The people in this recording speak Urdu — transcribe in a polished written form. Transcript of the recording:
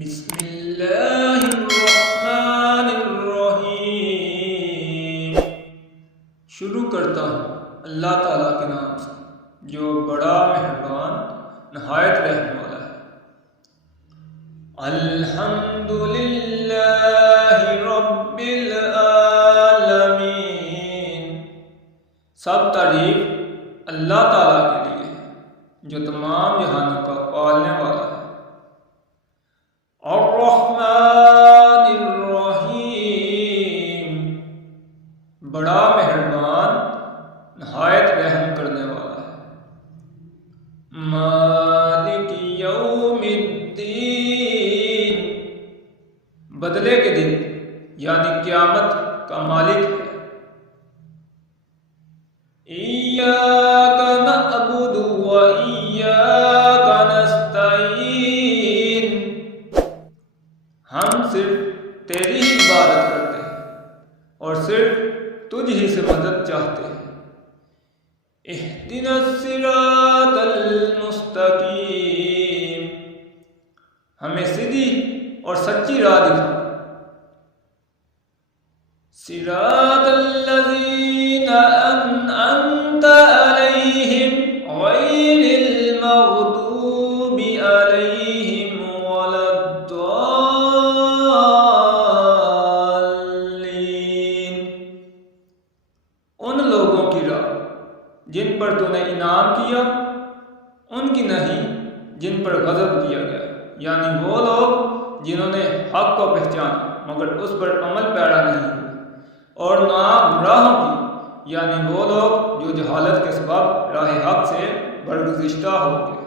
بسم اللہ الرحمن الرحیم۔ شروع کرتا ہوں اللہ تعالیٰ کے نام سے جو بڑا مہربان نہایت رحم والا ہے۔ الحمدللہ رب العالمین۔ سب تعریف اللہ تعالیٰ کے لیے ہے جو تمام جہانوں کا پالنے والا ہے۔ الرحمن الرحیم، بڑا مہربان نہایت رحم کرنے والا ہے۔ مالک یوم الدین، بدلے کے دن یعنی قیامت کا مالک ہے۔ ایاک نعبد و ایاک نستعین، ہم صرف تیری ہی عبادت کرتے ہیں اور صرف تجھ ہی سے مدد چاہتے ہیں۔ اہدنا الصراط المستقیم، ہمیں سیدھی اور سچی راہ دکھا۔ صراط الذین انعمت علیہم غیر المغضوب علیہم ولا الضالین، ان لوگوں کی راہ جن پر تو نے انعام کیا، ان کی نہیں جن پر غضب کیا گیا، یعنی وہ لوگ جنہوں نے حق کو پہچانا مگر اس پر عمل پیرا نہیں، اور نہ گمراہوں کی یعنی وہ لوگ جو جہالت کے سبب راہ حق سے برگزشتہ ہو گئے۔